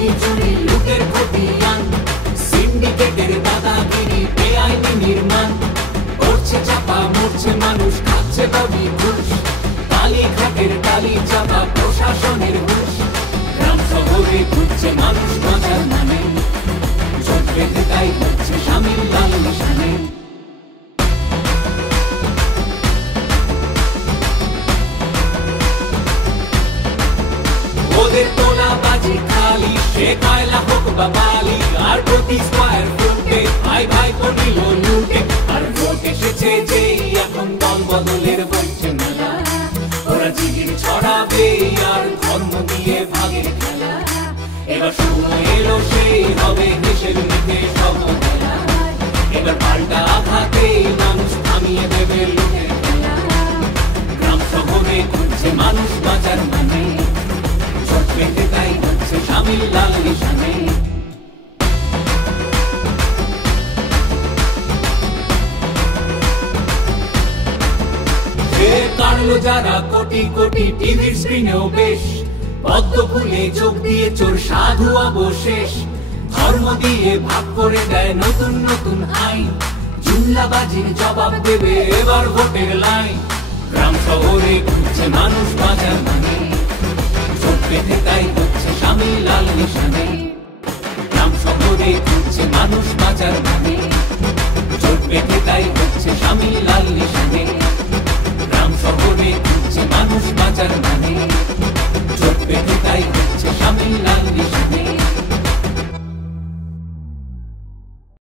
চুরি চুরি লুটের খতিয়ান, সিন্ডিকেটের দাদাগিরি, বেআইনি নির্মাণ, করছে চাপা মরছে মানুষ, খাচ্ছে দাবি ঘুষ, কালীঘাটের টালি চাপা প্রশাসনের হুঁশ। গ্রাম শহরে ঘুরছে মানুষ বাঁচার নামে, জোট বেঁধে তাই হচ্ছে শামিল লাল নিশানে। ওদের তোলা বাজি খালি, সে কয়লা হোক বা বালি, আর প্রতি স্কয়ার ফুটে ভাই ভাই পড়িল লুটে। আর ভোট এসেছে যেই এখন দল বদলের বইছে মেলা, ওরা জিগির ছড়াবে আর ধর্ম দিয়ে ভাগের খেলা। এবার সময় এলো সেই হবে দেশের নিতে সব খেলা, এবার পাল্টা আঘাতে মানুষ থামিয়ে দেবে লুটের খেলা। গ্রাম শহরে ঘুরছে মানুষ বাঁচার মানে, জোট বেঁধে তাই হচ্ছে শামিল লাল নিশানে। কাটলো যারা কোটি কোটি টিভির স্ক্রিনেও বেশ, পদ্ম ফুলে চোখ দিয়ে চোর সাধু অবশেষ। ধর্ম দিয়ে ভাগ করে দেয় নতুন নতুন আইন, জুমলাবাজির জবাব দেবে এবার ভোটের লাইন। গ্রাম শহরে ঘুরছে মানুষ বাঁচার মানে, জোট বেঁধে তাই